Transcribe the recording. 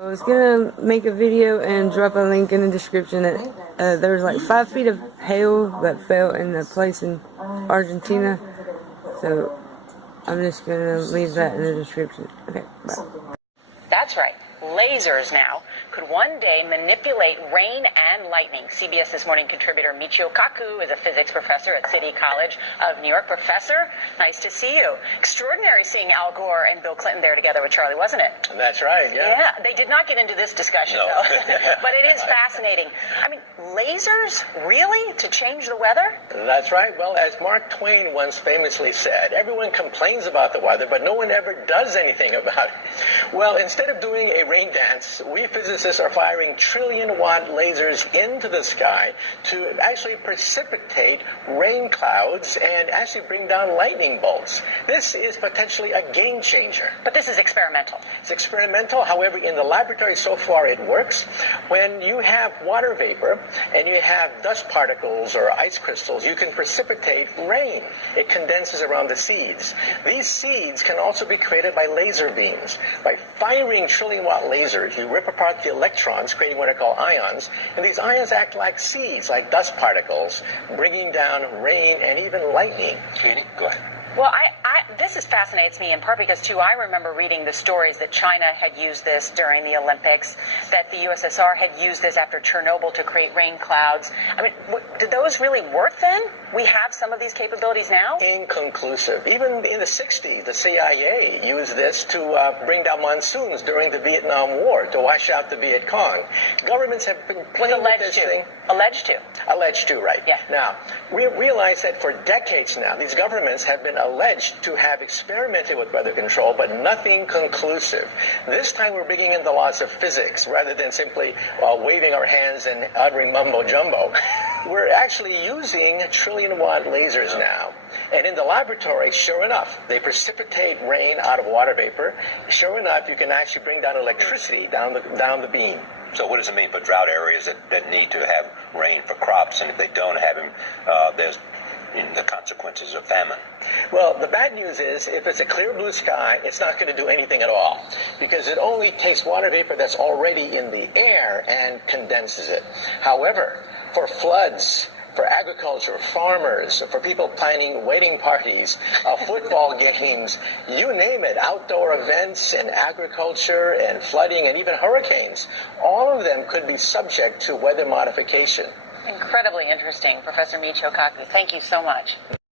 I was gonna make a video and drop a link in the description that there was like 5 feet of hail that fell in a place in Argentina. So I'm just gonna leave that in the description. Okay, bye. That's right. Lasers now could one day manipulate rain and lightning. CBS This Morning contributor Michio Kaku is a physics professor at City College of New York. Professor, nice to see you. Extraordinary seeing Al Gore and Bill Clinton there together with Charlie, wasn't it? That's right, yeah. Yeah, they did not get into this discussion, though. But it is fascinating. I mean, lasers, really? To change the weather? That's right. Well, as Mark Twain once famously said, everyone complains about the weather, but no one ever does anything about it. Well, instead of doing a rain dance, we physicists are firing trillion-watt lasers into the sky to actually precipitate rain clouds and actually bring down lightning bolts. This is potentially a game changer. But this is experimental. It's experimental. However, in the laboratory so far it works. When you have water vapor and you have dust particles or ice crystals, you can precipitate rain. It condenses around the seeds. These seeds can also be created by laser beams. By firing trillion-watt lasers, you rip apart the electrons, creating what are called ions, and these ions act like seeds, like dust particles, bringing down rain and even lightning. Katie, go ahead. Well, this fascinates me in part because, too, I remember reading the stories that China had used this during the Olympics, that the USSR had used this after Chernobyl to create rain clouds. I mean, did those really work then? We have some of these capabilities now? Inconclusive. Even in the 60s, the CIA used this to bring down monsoons during the Vietnam War, to wash out the Viet Cong. Governments have been playing with this thing. Alleged to. Alleged to, right. Yeah. Now, we realize that for decades now, these governments have been alleged to have experimented with weather control, but nothing conclusive. This time we're bringing in the laws of physics rather than simply waving our hands and uttering mumbo-jumbo. We're actually using trillion-watt lasers now. And in the laboratory, sure enough, they precipitate rain out of water vapor. Sure enough, you can actually bring down electricity down the beam. So what does it mean for drought areas that need to have rain for crops, and if they don't have them, there's the consequences of famine? Well, the bad news is if it's a clear blue sky, it's not going to do anything at all because it only takes water vapor that's already in the air and condenses it. However, for floods, for agriculture, farmers, for people planning wedding parties, football games, you name it, outdoor events and agriculture and flooding and even hurricanes, all of them could be subject to weather modification. Incredibly interesting, Professor Michio Kaku. Thank you so much.